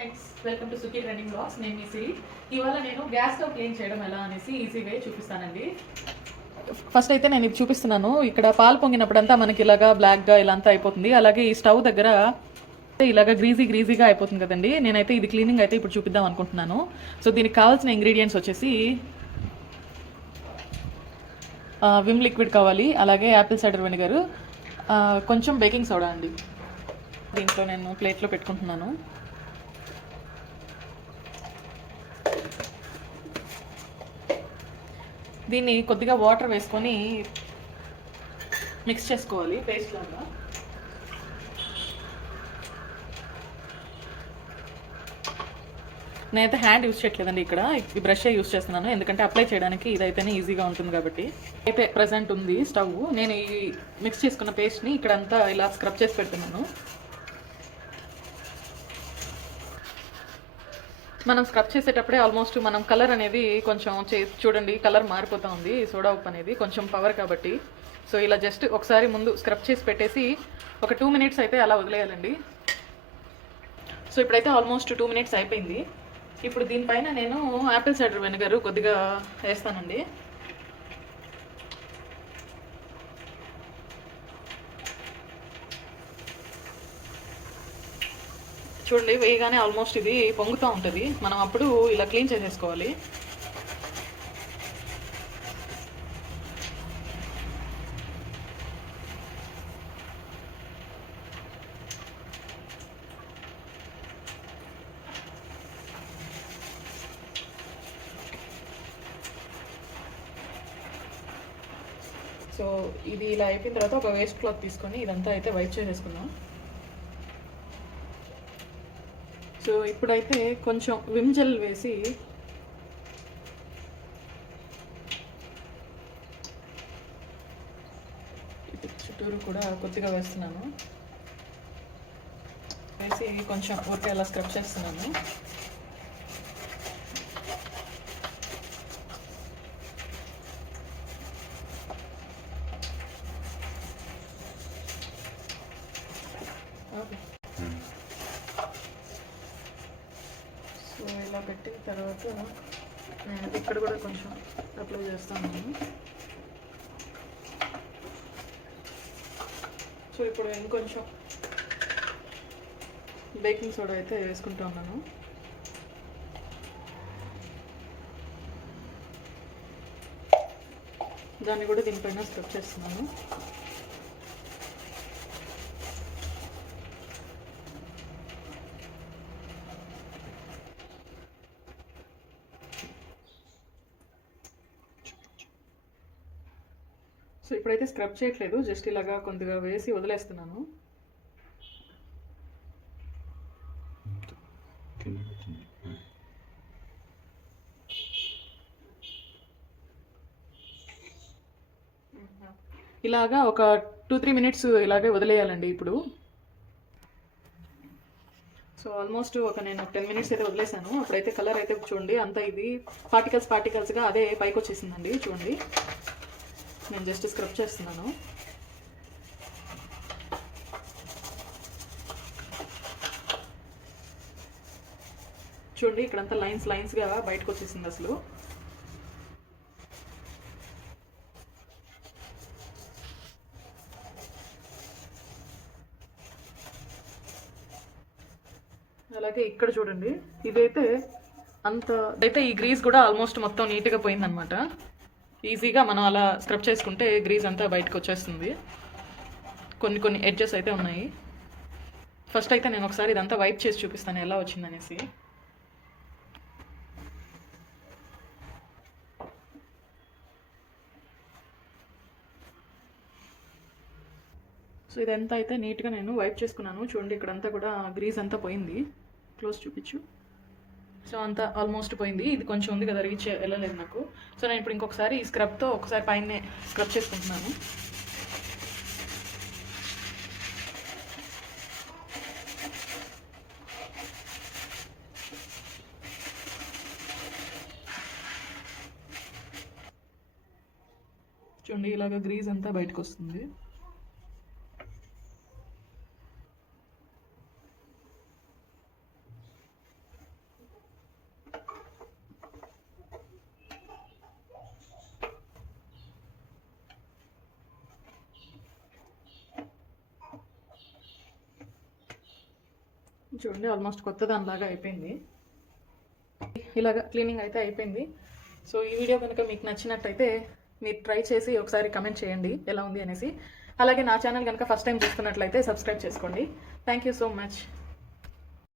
Friends, welcome to Sukhi trending blogs. నేను మీ సిరి. ఇవాళ నేను గ్యాస్ స్టవ్ క్లీన్ చేయడం ఎలా అనేసి ఈజీ వే చూపిస్తానండి. ఫస్ట్ అయితే నేను ఇది చూపిస్తున్నాను. ఇక్కడ పాలు పొంగినప్పుడంతా మనకి ఇలాగా బ్లాక్గా ఇలా అంతా అయిపోతుంది. అలాగే ఈ స్టవ్ దగ్గర ఇలాగ గ్రీజీగా అయిపోతుంది కదండి. నేనైతే ఇది క్లీనింగ్ అయితే ఇప్పుడు చూపిద్దాం అనుకుంటున్నాను. సో దీనికి కావాల్సిన ఇంగ్రీడియంట్స్ వచ్చేసి విమ్ లిక్విడ్ కావాలి, అలాగే యాపిల్ సైడర్ వెనిగర్, కొంచెం బేకింగ్ సోడా అండి. దీంట్లో నేను ప్లేట్లో పెట్టుకుంటున్నాను. దీన్ని కొద్దిగా వాటర్ వేసుకొని మిక్స్ చేసుకోవాలి పేస్ట్ లాగా. నేనైతే హ్యాండ్ యూస్ చేయట్లేదండి, ఇక్కడ ఈ బ్రష్ యూస్ చేస్తున్నాను, ఎందుకంటే అప్లై చేయడానికి ఇదైతేనే ఈజీగా ఉంటుంది కాబట్టి. అయితే ప్రజెంట్ ఉంది స్టవ్. నేను ఈ మిక్స్ చేసుకున్న పేస్ట్ని ఇక్కడంతా ఇలా స్క్రబ్ చేసి పెడుతున్నాను. మనం స్క్రబ్ చేసేటప్పుడే ఆల్మోస్ట్ మనం కలర్ అనేది కొంచెం చూడండి, కలర్ మారిపోతూ ఉంది. సోడా ఉప్పు అనేది కొంచెం పవర్ కాబట్టి, సో ఇలా జస్ట్ ఒకసారి ముందు స్క్రబ్ చేసి పెట్టేసి ఒక 2 మినిట్స్ అయితే అలా వదిలేయాలండి. సో ఇప్పుడైతే ఆల్మోస్ట్ 2 మినిట్స్ అయిపోయింది. ఇప్పుడు దీనిపైన నేను యాపిల్ సైడర్ వెనిగర్ కొద్దిగా వేస్తానండి. చూడండి, వేయగానే ఆల్మోస్ట్ ఇది పొంగుతూ ఉంటుంది. మనం అప్పుడు ఇలా క్లీన్ చేసేసుకోవాలి. సో ఇది ఇలా అయిపోయిన తర్వాత ఒక వేస్ట్ క్లాత్ తీసుకొని ఇదంతా అయితే వైప్ చేసేసుకుందాం. సో ఇప్పుడైతే కొంచెం విమ్ జెల్ వేసి చుట్టూరు కూడా కొద్దిగా వేస్తున్నాను. వేసి కొంచెం ఊరికే అలా స్క్రబ్ చేస్తున్నాను. సో ఇలా పెట్టిన తర్వాత నేను ఇక్కడ కూడా కొంచెం అప్లై చేస్తాను. సో ఇప్పుడు ఇంకొంచెం బేకింగ్ సోడా అయితే వేసుకుంటూ ఉన్నాను. దాన్ని కూడా దీనిపైన స్క్రబ్ చేస్తున్నాను. సో ఇప్పుడైతే స్క్రబ్ చేయట్లేదు, జస్ట్ ఇలాగా కొద్దిగా వేసి వదిలేస్తున్నాను. ఇలాగా ఒక 2-3 మినిట్స్ ఇలాగే వదిలేయాలండి. ఇప్పుడు సో ఆల్మోస్ట్ నేను 10 మినిట్స్ అయితే వదిలేసాను. అప్పుడైతే కలర్ అయితే చూడండి, అంతా ఇది పార్టికల్స్గా అదే పైకి వచ్చేసిందండి. చూడండి, నేను జస్ట్ స్క్రబ్ చేస్తున్నాను. చూడండి, ఇక్కడంతా లైన్స్గా బయటకు వచ్చేసింది అసలు. అలాగే ఇక్కడ చూడండి, ఇదైతే ఈ గ్రీజ్ కూడా ఆల్మోస్ట్ మొత్తం నీట్గా పోయిందనమాట. ఈజీగా మనం అలా స్క్రబ్ చేసుకుంటే గ్రీజ్ అంతా బయటకు వచ్చేస్తుంది. కొన్ని ఎడ్జెస్ అయితే ఉన్నాయి. ఫస్ట్ అయితే నేను ఒకసారి ఇదంతా వైప్ చేసి చూపిస్తాను ఎలా వచ్చిందనేసి. సో ఇదంతా అయితే నీట్గా నేను వైప్ చేసుకున్నాను. చూడండి, ఇక్కడంతా కూడా గ్రీజ్ అంతా పోయింది. క్లోజ్ చూపించు. సో అంతా ఆల్మోస్ట్ పోయింది. ఇది కొంచెం ఉంది కదా, రీచ్ వెళ్ళలేదు నాకు. సో నేను ఇప్పుడు ఇంకొకసారి ఈ స్క్రబ్తో ఒకసారి పైన స్క్రబ్ చేసుకుంటున్నాను. చూడండి, ఇలాగ గ్రీజ్ అంతా బయటకు వస్తుంది. చూడండి ఆల్మోస్ట్ కొత్త దానిలాగా అయిపోయింది. ఇలాగ క్లీనింగ్ అయితే అయిపోయింది. సో ఈ వీడియో కనుక మీకు నచ్చినట్టయితే మీరు ట్రై చేసి ఒకసారి కమెంట్ చేయండి ఎలా ఉంది అనేసి. అలాగే నా ఛానల్ కనుక ఫస్ట్ టైం చూస్తున్నట్లయితే సబ్స్క్రైబ్ చేసుకోండి. Thank you so much.